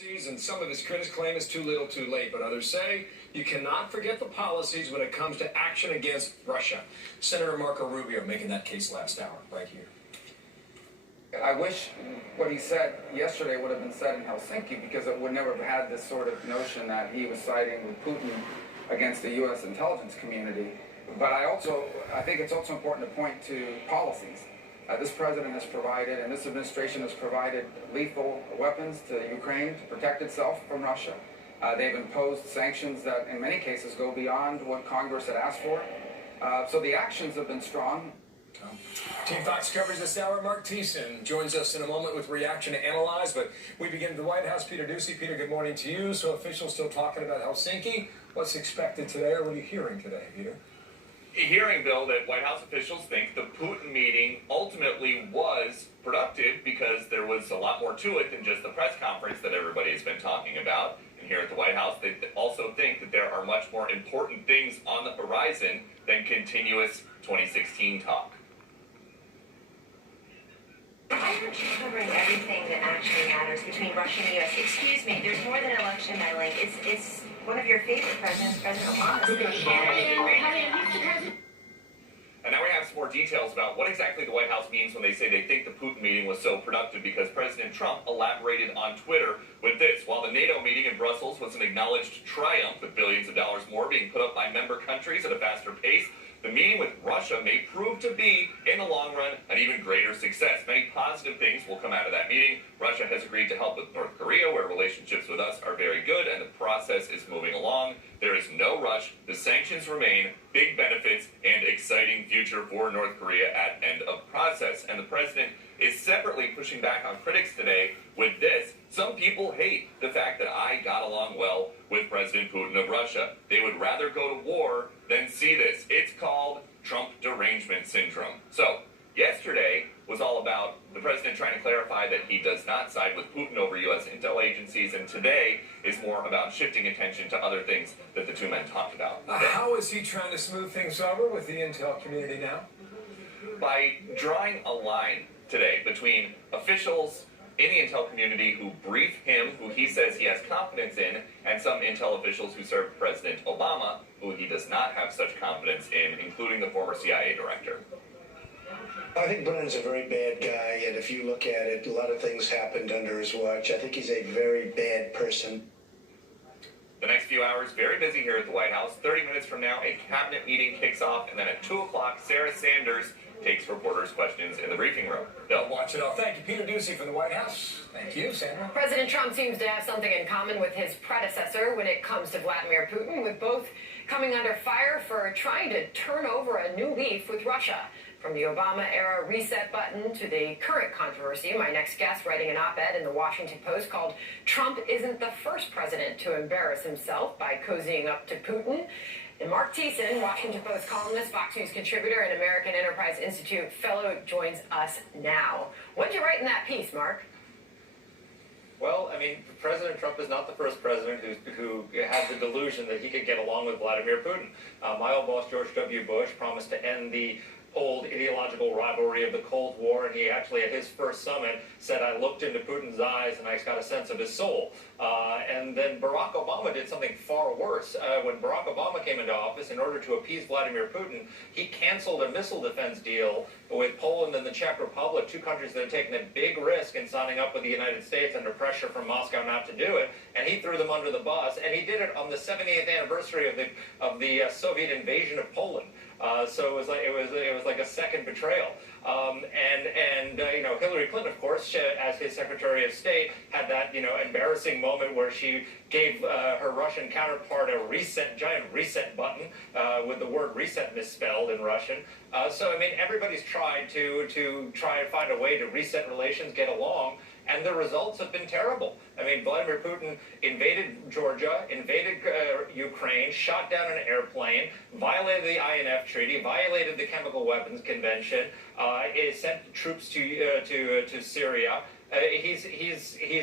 And some of his critics claim it's too little too late, but others say you cannot forget the policies when it comes to action against Russia. Senator Marco Rubio making that case last hour, right here. I wish what he said yesterday would have been said in Helsinki, because it would never have had this sort of notion that he was siding with Putin against the U.S. intelligence community. But I think it's also important to point to policies. This president has provided, and this administration has provided, lethal weapons to Ukraine to protect itself from Russia. They've imposed sanctions that in many cases go beyond what Congress had asked for. So the actions have been strong. Team Fox coverage this hour. Mark Thiessen joins us in a moment with Reaction to Analyze, but we begin at the White House. Peter Doocy. Peter, good morning to you. So officials still talking about Helsinki. What's expected today, or what are you hearing today, Peter? Hearing, Bill, that White House officials think the Putin meeting ultimately was productive because there was a lot more to it than just the press conference that everybody has been talking about. And here at the White House, they also think that there are much more important things on the horizon than continuous 2016 talk. Why aren't you covering everything that actually matters between Russia and the U.S.? Excuse me, there's more than election meddling. It's one of your favorite presidents, President Obama. And now we have some more details about what exactly the White House means when they say they think the Putin meeting was so productive, because President Trump elaborated on Twitter with this. While the NATO meeting in Brussels was an acknowledged triumph, with billions of dollars more being put up by member countries at a faster pace, the meeting with Russia may prove to be, in the long run, an even greater success. Many positive things will come out of that meeting. Russia has agreed to help with North Korea, where relationships with us are very good, and the process is moving along. There is no rush. The sanctions remain, big benefits, and exciting future for North Korea at end of process. And the president is separately pushing back on critics today with this. Some people hate the fact that I got along well with President Putin of Russia. They would rather go to war than see this. It's called Trump derangement syndrome. So, yesterday was all about the president trying to clarify that he does not side with Putin over U.S. intel agencies, and today is more about shifting attention to other things that the two men talked about. How is he trying to smooth things over with the intel community now? By drawing a line today between officials in the intel community who brief him, who he says he has confidence in, and some intel officials who served President Obama, who he does not have such confidence in, including the former CIA director. I think Brennan's a very bad guy, and if you look at it, a lot of things happened under his watch. I think he's a very bad person. The next few hours, very busy here at the White House. 30 minutes from now, a cabinet meeting kicks off, and then at 2 o'clock, Sarah Sanders takes reporters' questions in the briefing room. Bill, watch it all. Thank you, Peter Doocy from the White House. Thank you, Sandra. President Trump seems to have something in common with his predecessor when it comes to Vladimir Putin, with both coming under fire for trying to turn over a new leaf with Russia. From the Obama-era reset button to the current controversy, my next guest writing an op-ed in the Washington Post called "Trump Isn't the First President to Embarrass Himself by Cozying Up to Putin." And Mark Thiessen, Washington Post columnist, Fox News contributor, and American Enterprise Institute fellow, joins us now. What did you write in that piece, Mark? Well, I mean, President Trump is not the first president who had the delusion that he could get along with Vladimir Putin. My old boss, George W. Bush, promised to end the old ideological rivalry of the Cold War, and he actually, at his first summit, said, I looked into Putin's eyes and I got a sense of his soul. And then Barack Obama did something far worse. When Barack Obama came into office, in order to appease Vladimir Putin, he canceled a missile defense deal with Poland and the Czech Republic, two countries that had taken a big risk in signing up with the United States under pressure from Moscow not to do it, and he threw them under the bus, and he did it on the 78th anniversary of the Soviet invasion of Poland. So it was like a second betrayal. You know, Hillary Clinton, of course, as his Secretary of State, had that, you know, embarrassing moment where she gave her Russian counterpart a giant reset button with the word reset misspelled in Russian. So I mean, everybody's tried to try and find a way to reset relations, get along, and the results have been terrible. I mean, Vladimir Putin invaded Georgia, invaded Ukraine, shot down an airplane, violated the INF Treaty, violated the Chemical Weapons Convention, sent troops to Syria. He's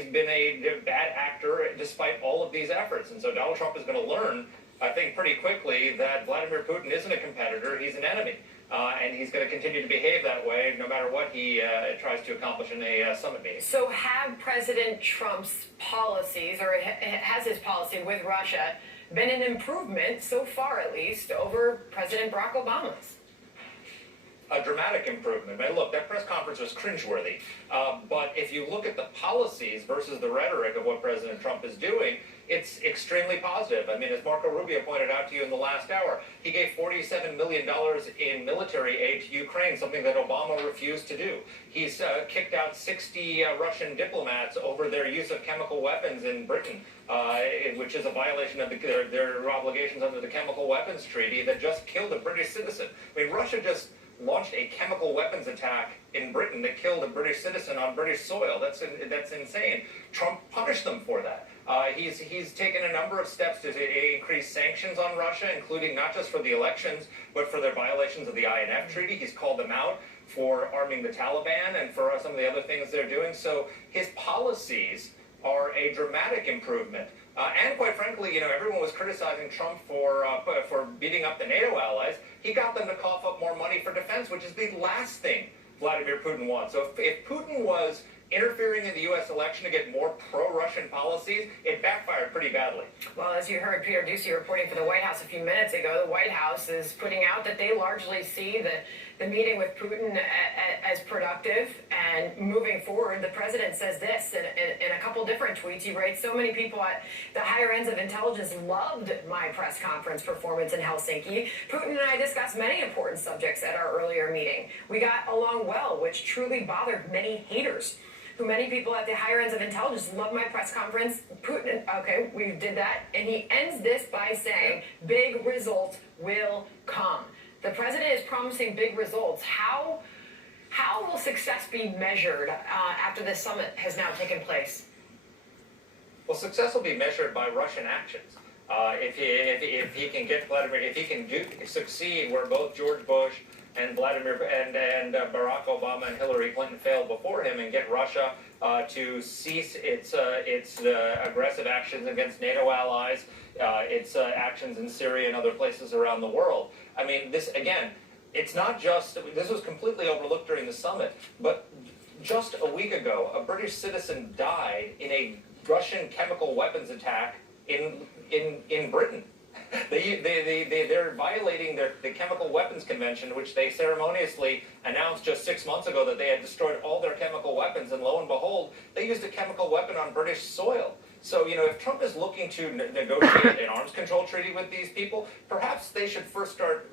been a bad actor despite all of these efforts, and so Donald Trump is going to learn, I think, pretty quickly that Vladimir Putin isn't a competitor, he's an enemy. and he's going to continue to behave that way no matter what he tries to accomplish in a summit meeting. So have President Trump's policies, or has his policy with Russia, been an improvement, so far at least, over President Barack Obama's? A dramatic improvement. I mean, look, that press conference was cringeworthy. But if you look at the policies versus the rhetoric of what President Trump is doing, it's extremely positive. I mean, as Marco Rubio pointed out to you in the last hour, he gave $47 million in military aid to Ukraine, something that Obama refused to do. He's kicked out 60 Russian diplomats over their use of chemical weapons in Britain, which is a violation of their obligations under the Chemical Weapons Treaty that just killed a British citizen. I mean, Russia just launched a chemical weapons attack in Britain that killed a British citizen on British soil. That's insane. Trump punished them for that. He's taken a number of steps to increase sanctions on Russia, including not just for the elections, but for their violations of the INF Treaty. He's called them out for arming the Taliban and for some of the other things they're doing. So his policies are a dramatic improvement. And quite frankly, you know, everyone was criticizing Trump for beating up the NATO allies. He got them to cough up more money for defense, which is the last thing Vladimir Putin wants. So if Putin was interfering in the U.S. election to get more pro-Russian policies, it backfired pretty badly. Well, as you heard Peter Doocy reporting for the White House a few minutes ago, the White House is putting out that they largely see the meeting with Putin as productive. And moving forward, the president says this in a couple different tweets. He writes, so many people at the higher ends of intelligence loved my press conference performance in Helsinki. Putin and I discussed many important subjects at our earlier meeting. We got along well, which truly bothered many haters. Who many people at the higher ends of intelligence love my press conference. Putin, okay, we did that. And he ends this by saying, big results will come. The president is promising big results. How will success be measured after this summit has now taken place? Well, success will be measured by Russian actions. If he can get Vladimir, if he can succeed where both George Bush and Vladimir and Barack Obama and Hillary Clinton failed before him, and get Russia to cease its aggressive actions against NATO allies, its actions in Syria and other places around the world. I mean, this again, it's not just, this was completely overlooked during the summit, but just a week ago, a British citizen died in a Russian chemical weapons attack in Britain. They're violating the Chemical Weapons Convention, which they ceremoniously announced just 6 months ago that they had destroyed all their chemical weapons, and lo and behold, they used a chemical weapon on British soil. So, you know, if Trump is looking to negotiate an arms control treaty with these people, perhaps they should first start,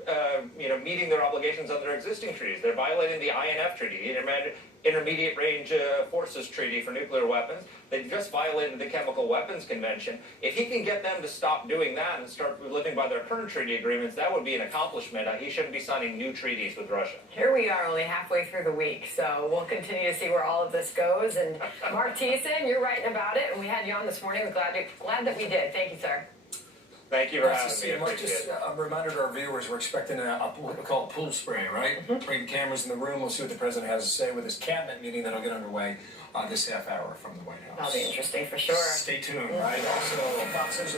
meeting their obligations under existing treaties. They're violating the INF Treaty, the Intermediate Range Forces Treaty for nuclear weapons. They've just violated the Chemical Weapons Convention. If he can get them to stop doing that and start living by their current treaty agreements, that would be an accomplishment. He shouldn't be signing new treaties with Russia. Here we are, only halfway through the week, so we'll continue to see where all of this goes. And Mark Thiessen, you're writing about it, and we had you on this morning. We're glad that we did. Thank you, sir. Thank you for Nice to having see me. you, Mark. Just a reminder to our viewers, we're expecting what we call pool spray, right? Bring cameras in the room. We'll see what the president has to say with his cabinet meeting that'll get underway this half hour from the White House. That'll be interesting for sure. Stay tuned, right? Also, Fox News